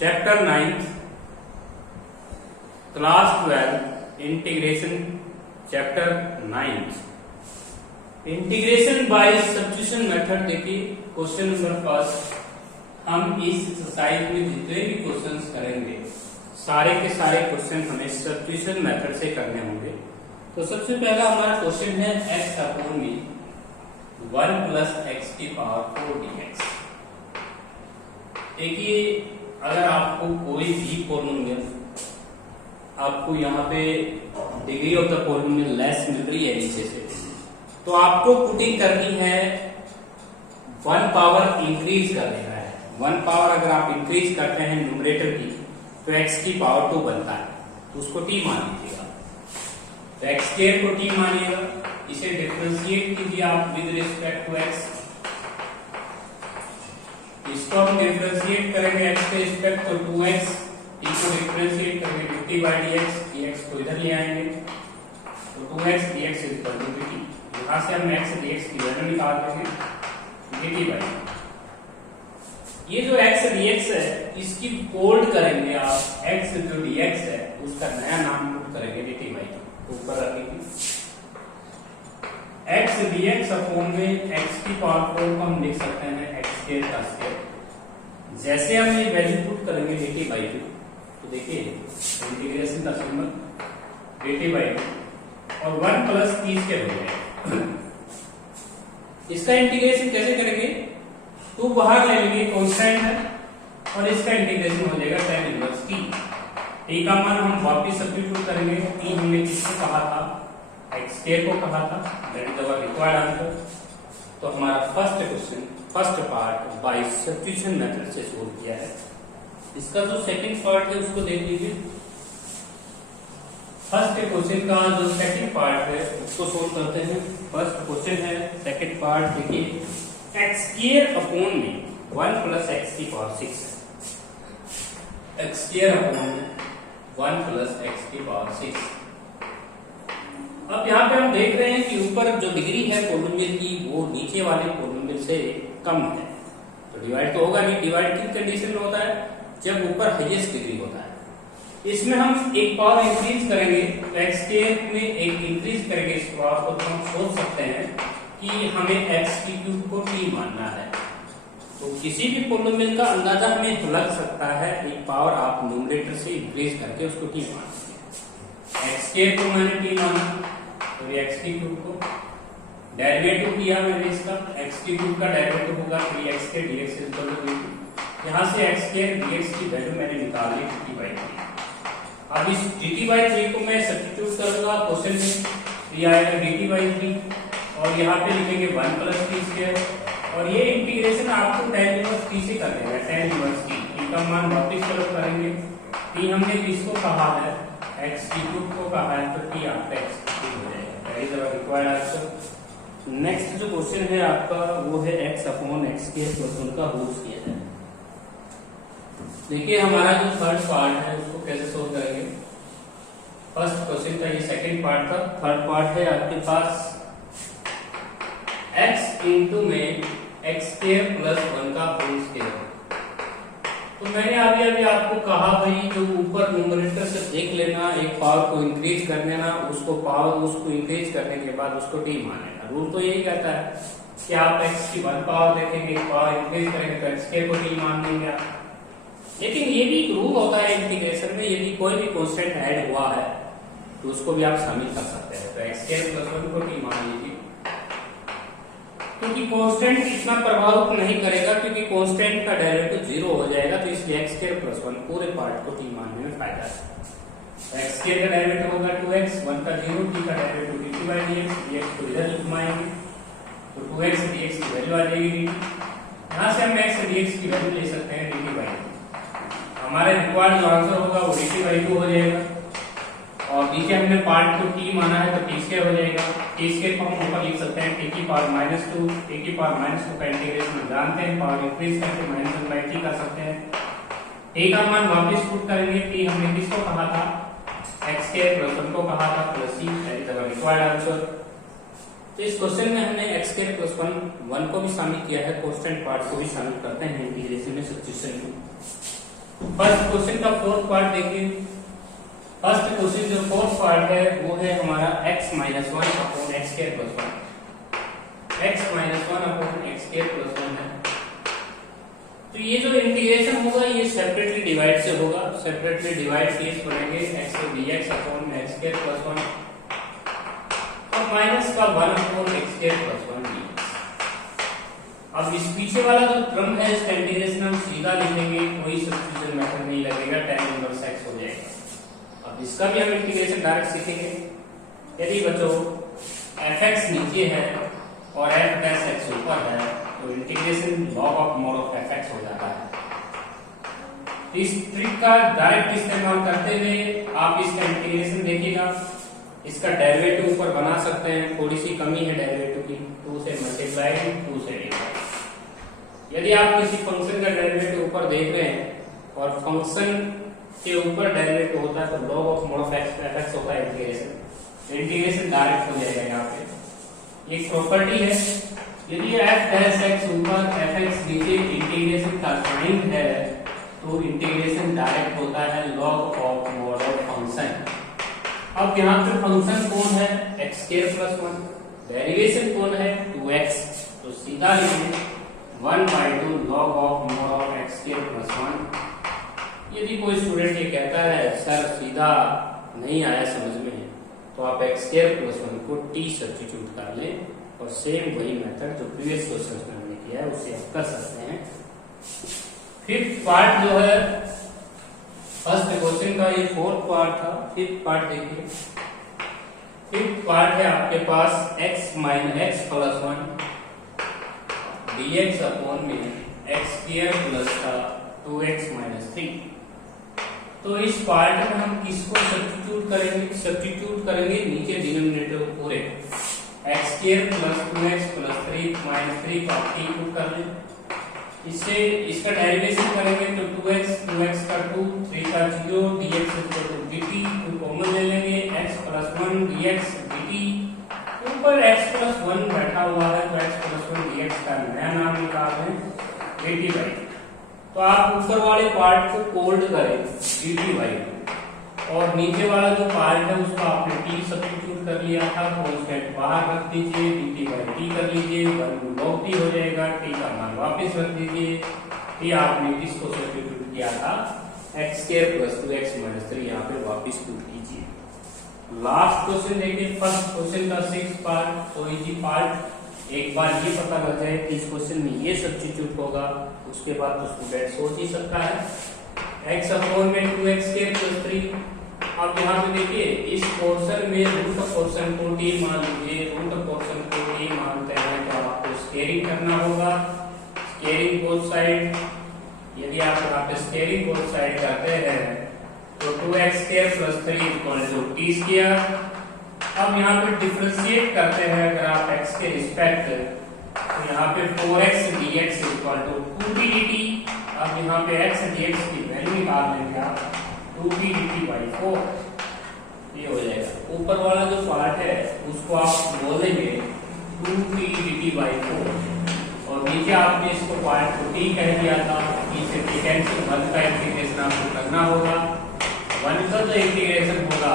Chapter 9 class 12 integration chapter 9 integration by substitution method. देखिए question number first, हम इस exercise में जितने भी क्वेश्चंस करेंगे सारे के सारे क्वेश्चन हमें सब्स्टिट्यूशन मेथड से करने होंगे। तो सबसे पहला हमारा क्वेश्चन है x अपॉन में 1 प्लस एक्स की पावर 4 dx। देखिए अगर आपको कोई भी पॉलिनोमियल आपको यहाँ पे degree of the polynomial less मिल रही है नीचे से, तो आपको पुटिंग करनी है 1 पावर इंक्रीज कर देना है। 1 पावर अगर आप इंक्रीज करते हैं न्यूमरेटर की तो x की पावर 2 बनता है, तो उसको t मान लीजिएगा। तो x स्क्वायर को t मानिएगा, इसे डिफरेंशिएट कीजिए आप विद रिस्पेक्ट टू x। इसको हम डिफरेंशिएट करेंगे x के रिस्पेक्ट तो 2x, इसको डिफरेंशिएट करेंगे dt by dx, dx को इधर ले आएंगे तो 2x dx is equal to dt। यहां से हम x dx की वैल्यू निकाल देंगे dt by। ये जो x dx है इसकी फोल्ड करेंगे आप, x जो dx है उसका नया नाम पुट करेंगे dt by, ऊपर रखेंगे x dx अपॉन में x की पावर 4 को हम लिख सकते हैं x स्क्वायर का स्क्वायर। जैसे हम ये वैल्यू पुट करेंगे dt by 2 तो देखिए इंटीग्रेशन का सिंबल dt by 2 और 1 प्लस t स्क्वायर हो जाएगा। इसका इंटीग्रेशन कैसे करेंगे, 2 बाहर ले लेंगे कांस्टेंट है और इसका इंटीग्रेशन हो जाएगा tan इनवर्स t। t का मान हम वापस सब्स्टिट्यूट करेंगे, t हमने किसको कहा था, x स्क्वायर को कहा था, that is our required answer. तो हमारा first question first part by substitution method से सोल्व किया है। इसका जो सेकंड पार्ट है उसको देख लीजिए। फर्स्ट क्वेश्चन का जो सेकंड पार्ट है उसको सोल्व करते हैं। फर्स्ट क्वेश्चन है सेकंड पार्ट, देखिए x स्क्वायर अपॉन में 1 प्लस x की पावर 6 है। x स्क्वायर अपॉन में 1 प्लस x की पावर 6। अब यहाँ पे हम देख रहे हैं कि ऊपर जो डिग्री है पॉलिनोमियल की वो नीचे वाले पॉलिनोमियल से कम है, तो डिवाइड तो होगा नहीं। डिवाइड किस कंडीशन में होता है, जब ऊपर हाईएस्ट डिग्री होता है। इसमें हम एक पावर इंक्रीज करेंगे तो x स्क्वायर में एक इंक्रीज करेंगे इस पावर को, तो हम सोच सकते हैं कि हमें x की क्यूब को t मानना है। तो किसी भी पॉलिनोमियल का अंदाजा हमें लग सकता है, एक पावर आप न्यूमरेटर से इंक्रीज करके उसको t मान सकते हैं। x स्क्वायर को मैंने t माना तो ये x की क्यूब को डेरिवेटिव किया मैंने इसका, x की क्यूब का डेरिवेटिव होगा 3x के dx is equal to dt। यहां से x के dx की वैल्यू मैंने निकाल ली dt by 3। अब इस dt by 3 को मैं सब्स्टिट्यूट करूंगा क्वेश्चन में, ये आएगा dt by 3 और यहां पे लिखेंगे 1 प्लस t स्क्वायर और ये इंटीग्रेशन आपको tan इनवर्स t से कर देगा, tan इनवर्स t का मान वापस पुट करेंगे। t हमने किसको कहा है, x की क्यूब को कहा है, तो t आपका x की क्यूब हो जाएगा। That is our required answer. Next जो क्वेश्चन है आपका वो है x upon x square plus 1 का होल स्क्वायर है। देखिए हमारा जो थर्ड पार्ट है उसको कैसे सोल्व करेंगे। फर्स्ट क्वेश्चन का ये सेकंड पार्ट था, थर्ड पार्ट है आपके पास x इनटू में x स्क्वायर प्लस 1 का होल स्क्वायर। तो मैंने अभी आपको कहा भाई जो ऊपर न्यूमरेटर से देख लेना, एक पावर को इंक्रीज कर लेना, उसको इंक्रीज करने के बाद उसको t मान लेना। रूल तो यही कहता है कि आप x की 1 पावर देखेंगे, एक पावर इंक्रीज करेंगे तो x स्क्वायर को t मान देंगे आप। लेकिन ये भी एक रूल होता है इंटीग्रेशन में, यदि कोई भी कांस्टेंट ऐड हुआ है तो उसको भी आप शामिल कर सकते हैं। तो x स्क्वायर प्लस 1 को t मान लीजिए, क्योंकि कांस्टेंट इतना प्रभावित नहीं करेगा, क्योंकि कांस्टेंट का डेरिवेटिव 0 हो जाएगा, तो इसलिए x स्क्वायर प्लस 1 पूरे पार्ट को t मानने में फायदा है। x स्क्वायर का डेरिवेटिव होगा 2x, 1 का 0, t का derivative dt by dx, dx को इधर घुमाएंगे तो 2x dx की वैल्यू आ जाएगी dt। यहां से हम x dx की वैल्यू ले सकते हैं dt by 2। हमारे रिक्वायर्ड जो आंसर होगा वो dt by 2 हो जाएगा और नीचे हमने पार्ट को t माना है तो t स्क्वायर हो जाएगा। t स्क्वायर को हम ऊपर लिख सकते हैं t की पावर -2, t की पावर -2 का इंटीग्रेशन जानते हैं, पावर इंक्रीज करके -1/t कर सकते हैं। t का मान वापस पुट करेंगे, t हमने किसको कहा था, x स्क्वायर प्लस 1 को कहा था plus c, that is our required answer. तो इस क्वेश्चन में हमने x स्क्वायर प्लस 1 को भी शामिल किया है, कांस्टेंट पार्ट को भी शामिल करते हैं इंटीग्रेशन में सब्स्टिट्यूशन में। फर्स्ट क्वेश्चन का फोर्थ पार्ट देखिए। फर्स्ट क्वेश्चन जो फोर्थ पार्ट है वो है हमारा x minus one upon x square plus one. X minus one upon x square plus one है। तो ये जो इंटीग्रेशन होगा ये सेपरेटली डिवाइड से होगा। सेपरेटली डिवाइड से पढ़ेंगे x dx upon x square plus one और माइनस का one upon x square plus one dx। अब इस पीछे वाला जो क्रम है इसका इंटीग्रेशन हम सीधा लिख लेंगे, कोई सब्स्टिट्यूशन मेथड नहीं लगेगा, tan इनवर्स x हो जाएगा। अब इसका भी हम इंटीग्रेशन डायरेक्ट सीखेंगे। यदि बच्चों fx नीचे है और f डैश x ऊपर है तो integration log of mode of fx हो जाता है। इस ट्रिक का डायरेक्ट इस्तेमाल करते हुए आप इसका इंटीग्रेशन देखिएगा। इसका डेरिवेटिव ऊपर बना सकते हैं, थोड़ी सी कमी है डेरिवेटिव की, 2 से मल्टीप्लाई 2 से डिवाइड। यदि आप किसी फंक्शन का डेरिवेटिव ऊपर देख रहे हैं और फंक्शन के ऊपर डेरिवेटिव होता है तो log of mode of fx होता है इंटीग्रेशन। इंटीग्रेशन डायरेक्ट हो जाएगा यहाँ पे। एक प्रॉपर्टी है, यदि f डैश x ऊपर fx नीचे इंटीग्रेशन का साइन है तो इंटीग्रेशन डायरेक्ट होता है log of mode of function. अब यहाँ पे फंक्शन कौन है x square plus one, derivation कौन है 2x, तो सीधा लिखें 1/2 log of mode of x square plus one. यदि कोई स्टूडेंट ये कहता है सर सीधा नहीं आया समझ में, तो आप x स्क्वायर प्लस वन को t सब्स्टिट्यूट कर लें और सेम वही मेथड जो प्रीवियस क्वेश्चन में हमने किया है उसे आप कर सकते हैं। फिफ्थ पार्ट जो है फर्स्ट क्वेश्चन का ये फोर्थ पार्ट था। फिफ्थ पार्ट देखिए। फिफ्थ पार्ट है आपके पास x minus x plus one dx upon में एक्स स्क्वायर प्लस का 2x माइनस 3। तो इस पार्ट में हम किसको सब्स्टिट्यूट करेंगे? सब्स्टिट्यूट करेंगे नीचे डिनोमिनेटर पूरे x square plus 2x plus 3 minus 3 को आप पुट कर लें। इससे इसका डेरिवेशन करेंगे तो 2x का 2 3 का 0 dx dt को कॉमन ले लेंगे x प्लस 1 dx dt। ऊपर x प्लस 1 बैठा हुआ है तो x प्लस 1 dx का नया नाम निकाल लें dt बाई। तो आप ऊपर वाले पार्ट को कोल्ड करें dt बाई और नीचे वाला जो पार्ट है उसको आपने t सब्स्टिट्यूट कर लिया था तो उसके बाहर रख दीजिए, dt बाई t कर लीजिए, 1 log t हो जाएगा, t का मान वापस रख दीजिए। t आपने किसको सब्स्टिट्यूट किया था x square plus 2x minus 3 यहाँ पे वापस पुट कीजिए। लास्ट क्वेश्चन देखिए, फर्स्ट क्वेश्चन का सिक्स्थ पार्ट, तो इजी पार्ट। एक बार ये पता लग जाए कि इस क्वेश्चन में ये सब्स्टिट्यूट होगा उसके बाद तो स्टूडेंट सोच ही सकता है। x अपॉन में 2x स्क्वायर प्लस 3। अब यहाँ पे देखिए इस पोर्शन में रूट पोर्शन को t मान लीजिए, रूट पोर्शन को t मानते हैं तो आपको स्क्वायरिंग करना होगा, स्क्वायरिंग बोथ साइड। यदि आप यहाँ पे स्क्वायरिंग बोथ साइड करते हैं तो 2x square plus 3 equal to t square. अब यहाँ पे डिफरेंशिएट करते हैं अगर आप x के रिस्पेक्ट तो यहाँ पे 4x dx equal to 2t dt। अब यहाँ पे x dx की वैल्यू निकाल लेंगे आप 2t dt बाई 4, ये हो जाएगा। ऊपर वाला जो पार्ट है उसको आप बोलेंगे 2t dt बाई 4 और नीचे आपने इसको पार्ट को t कह दिया था, इसे t कैंसिल 1 का इंटीग्रेशन आपको करना होगा। 1 का जो इंटीग्रेशन होगा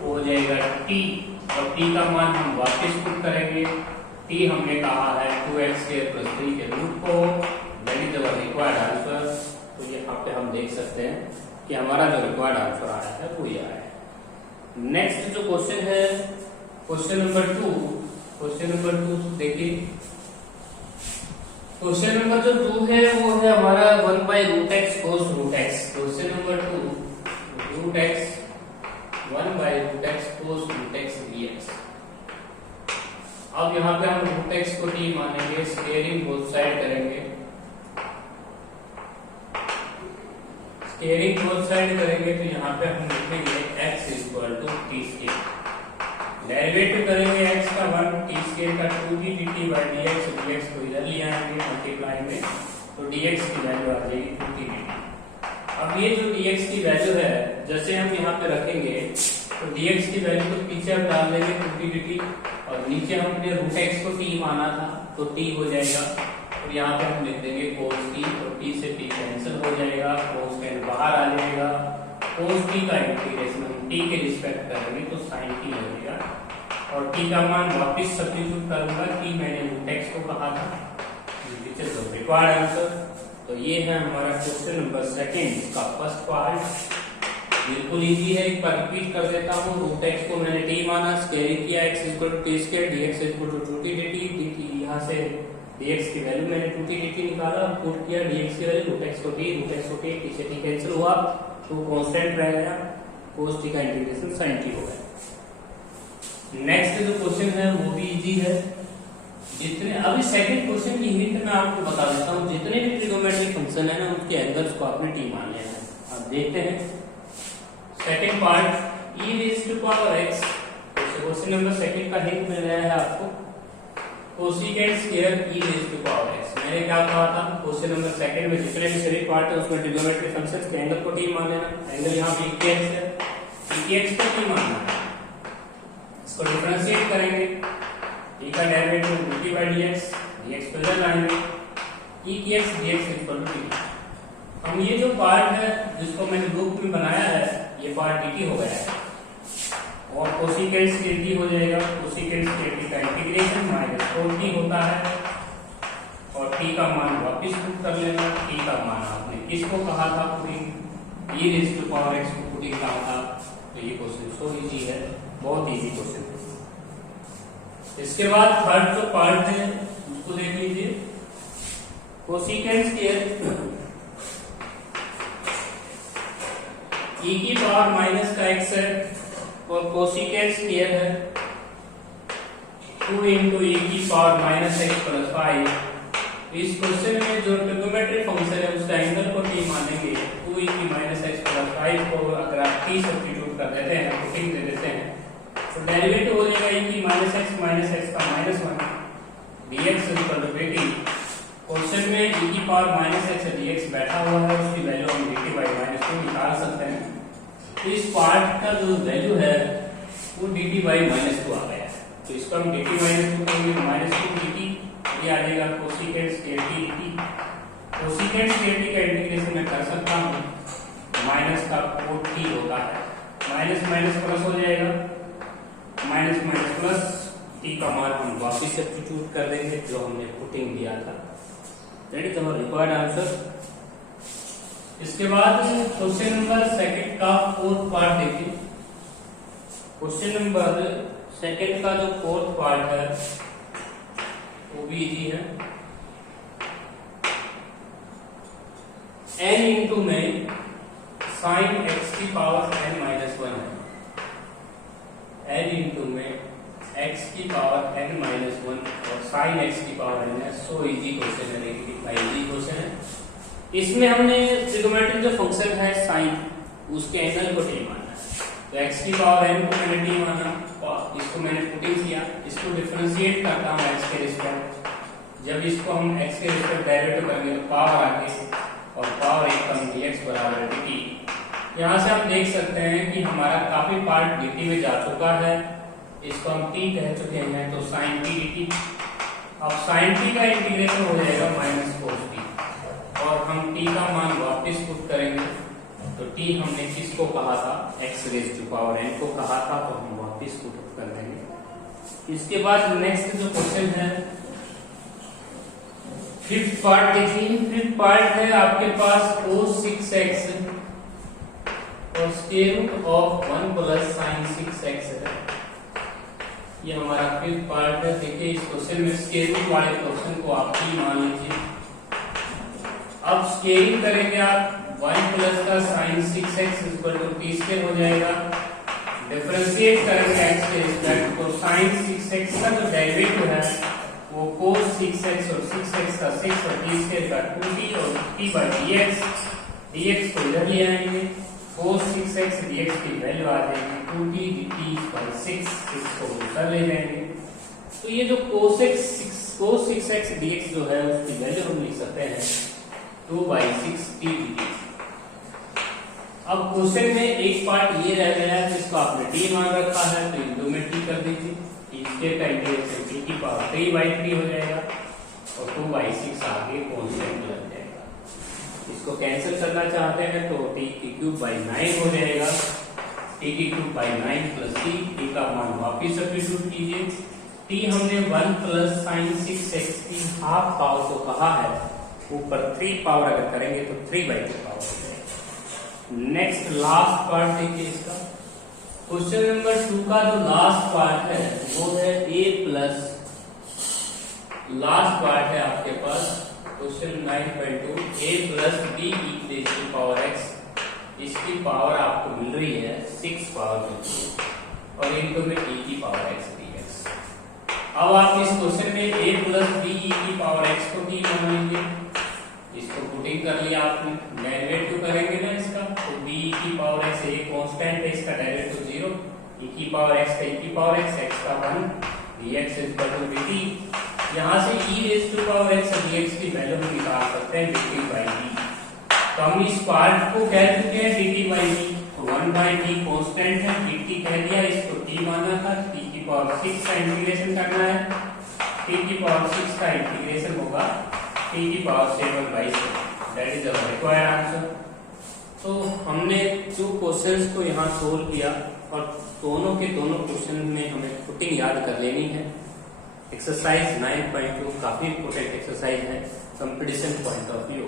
वो हो जाएगा t और t का मान हम वापस पुट करेंगे। t हमने कहा है 2x स्क्वायर प्लस 3 के रूट को, that is our required answer. तो यहाँ पे हम देख सकते हैं कि हमारा जो रिक्वायर्ड आंसर आया है वो ये आया है। नेक्स्ट जो क्वेश्चन है क्वेश्चन नंबर 2, क्वेश्चन नंबर 2 देखिए। क्वेश्चन नंबर जो 2 है वो है हमारा 1/√x cos √x। Question number 2 √x 1/√x cos √x dx। अब यहाँ पे हम √x को t मानेंगे, स्क्वायरिंग बोथ साइड करेंगे, स्क्वायरिंग बोथ साइड करेंगे तो यहाँ पे हम लिखेंगे x equal to t square. Derivative करेंगे x का 1 t स्क्वायर का 2t dt by dx, dx को इधर ले आएंगे मल्टीप्लाई में तो dx की वैल्यू आ जाएगी 2t dt। अब ये जो dx की वैल्यू है जैसे हम यहाँ पे रखेंगे तो dx की वैल्यू को पीछे हम डाल देंगे 2t dt और नीचे हमने √x को t माना था तो t हो जाएगा। और यहाँ पे हम लिख देंगे cos t, और t से t कैंसिल हो जाएगा, cos tan बाहर आ जाएगा, cos t का इंटीग्रेशन हम t के रिस्पेक्ट करेंगे तो sin t हो जाएगा, और t का मान वापस सब्स्टिट्यूट करूंगा, t मैंने रूट x को कहा था, which is the required answer. तो ये है हमारा क्वेश्चन नंबर सेकंड का फर्स्ट पार्ट। बिल्कुल इजी है, एक बार रिपीट कर देता हूँ। रूट x को मैंने t माना, स्क्वायर किया, x equal to t square, dx equal to 2t dt, dt यहाँ से dx की वैल्यू मैंने 2t dt निकाला, पुट किया dx की वैल्यू, रूट x को t, रूट x को t, t से t कैंसिल हुआ तो कांस्टेंट रह गया, cos t का इंटीग्रेशन sin t हो गया। नेक्स्ट जो क्वेश्चन है वो भी इजी है। जितने अभी सेकंड क्वेश्चन की हिंट मैं आपको बता देता हूँ, जितने भी ट्रिगोनोमेट्रिक फंक्शन है ना उनके एंगल्स को आपने t मान लिया है। अब देखते हैं second part, e raise to power x। Question number second का हिंट मिल रहा है आपको, cosecant square e raise to power x। मैंने क्या कहा था, क्वेश्चन नंबर सेकंड में जितने भी सभी पार्ट है उसमें ट्रिगोनोमेट्रिक फंक्शंस के एंगल को t मान लेना। एंगल यहाँ पे ekx है, ekx को t मानना है, इसको डिफरेंशिएट करेंगे, e का derivative dt by dx, dx को इधर लाएंगे, e की x dx equal to t। हम ये जो पार्ट है जिसको मैंने ग्रुप में बनाया है, ये पार्ट dt हो गया है, और कोसिकेंट स्क्वायर t हो जाएगा, कोसिकेंट स्क्वायर t का इंटीग्रेशन माइनस 4t होता है, और t का मान वापस पुट कर लेना। t का मान आपने किसको कहा था, putting e raise to power x को पुटिंग कहा था। तो ये क्वेश्चन सो इजी है, बहुत इजी क्वेश्चन है। इसके बाद थर्ड जो पार्ट है उसको देख लीजिए, कोसिकेंट स्क्वायर e की पावर माइनस का x है, और कोसिकेंट स्क्वायर है 2 into e की पावर माइनस x प्लस 5। इस क्वेश्चन में जो ट्रिगोनोमेट्रिक फंक्शन है उसका एंगल को t मानेंगे, 2 e की माइनस x प्लस 5 को अगर आप t सब्स्टिट्यूट कर देते हैं, पुटिंग दे देते हैं, तो डेरिवेटिव हो जाएगा e की माइनस x का minus 1 dx equal to dt। Question में e की पावर माइनस x dx बैठा हुआ है, उसकी वैल्यू हम dt बाई माइनस 2 निकाल सकते हैं। तो इस पार्ट का जो वैल्यू है वो dt बाई माइनस 2 आ गया है, तो इसको हम dt माइनस 2 करेंगे, माइनस 2 dt, ये आ जाएगा cosecant square t dt। Cosecant square t का इंटीग्रेशन मैं कर सकता हूँ, माइनस का 4t होता है, माइनस माइनस प्लस हो जाएगा, माइनस माइनस प्लस, t का मान हम वापस सब्स्टिट्यूट कर देंगे जो हमने पुटिंग दिया था। That is our required answer. इसके बाद क्वेश्चन नंबर सेकंड का फोर्थ पार्ट देखिए। क्वेश्चन नंबर सेकंड का जो फोर्थ पार्ट है वो भी इजी है। n इंटू में साइन x की पावर n माइनस 1 है, n इंटू में x की पावर n माइनस 1 और साइन x की पावर n है। सो इजी क्वेश्चन है, देखिए कितना इजी क्वेश्चन है। इसमें हमने ट्रिगोनोमेट्रिक जो फंक्शन है साइन, उसके एंगल को t माना है, तो x की पावर n को मैंने t माना, और इसको मैंने पुटिंग किया, इसको डिफरेंशिएट करता हूँ x के रिस्पेक्ट। जब इसको हम x के रिस्पेक्ट डेरिवेटिव करेंगे तो पावर आगे, और पावर एक कम dx बराबर dt। यहाँ से हम देख सकते हैं कि हमारा काफी पार्ट dt में जा चुका है, इसको हम t कह चुके हैं, तो sin t dt। अब sin t का इंटीग्रेशन हो जाएगा माइनस cos t, और हम t का मान वापस पुट करेंगे, तो t हमने किसको कहा था, x raise to power n को कहा था, तो हम वापस पुट कर देंगे। इसके बाद नेक्स्ट जो क्वेश्चन है फिफ्थ पार्ट देखिए। फिफ्थ पार्ट है आपके पास cos 6x और square root of 1 plus sin 6x है। ये हमारा फिफ्थ पार्ट है। देखिए इस क्वेश्चन में स्क्वायर रूट वाले क्वेश्चन को आप t मान लीजिए। अब स्क्वायरिंग करेंगे आप 1 प्लस का sin 6x equal to t square हो जाएगा। डिफरेंशिएट करेंगे x के रिस्पेक्ट, तो sin 6x का जो डेरिवेटिव है वो cos 6x और 6x का 6 और t स्क्वायर का 2t और t बाई dx को इधर ले आएंगे, cos 6x dx की वैल्यू आ जाएगी 2t dt बाई 6 को उधर ले जाएंगे। तो ये जो cos 6x dx जो है उसकी वैल्यू हम लिख सकते हैं 2 बाई 6 t dt। अब क्वेश्चन में एक पार्ट ये रह गया है जिसको आपने t मान रखा है, तो इन दो में t कर दीजिए। t स्क्वायर का इंटीग्रेशन t की पावर 3 बाई 3 हो जाएगा, और 2/6 आगे कॉन्स्टेंट लग जाएगा। इसको कैंसिल करना चाहते हैं तो t³/9 हो जाएगा। t³/9 प्लस t का मान वापिस सब्स्टिट्यूट कीजिए। t हमने 1 प्लस साइन 6x की हाफ पावर को कहा है, ऊपर 3 पावर अगर करेंगे तो 3/2 पावर हो जाएगा। नेक्स्ट लास्ट पार्ट देखिए इसका। क्वेश्चन नंबर 2 का जो लास्ट पार्ट है वो है a प्लस, लास्ट पार्ट है आपके पास question 9.2 a plus b e to power x। इसकी पावर आपको मिल रही है 6 पावर मिल रही है और इनको में e की पावर x dx। अब आप इस क्वेश्चन में a प्लस b e की पावर x को t मान लेंगे। इसको पुटिंग कर लिया आपने, डेरिवेटिव करेंगे ना इसका, तो b e की पावर x एक कांस्टेंट है, इसका डेरिवेटिव 0, e की पावर x का e की पावर x का 1 dx is equal to dt। यहाँ से e raise to power x dx की वैल्यू हम निकाल सकते हैं dt/d। तो हम इस पार्ट को कह चुके हैं dt/d, तो 1/d कांस्टेंट है, dt कह दिया, इसको t माना था, t की पावर 6 का इंटीग्रेशन करना है, t की पावर 6 का इंटीग्रेशन होगा t की power 7/7, that is our required answer. तो हमने 2 क्वेश्चंस को यहाँ सोल्व किया और दोनों के दोनों क्वेश्चन में हमें पुटिंग याद कर लेनी है। एक्सरसाइज 9.2 काफी इंपोर्टेंट एक्सरसाइज है कंपटीशन पॉइंट ऑफ व्यू।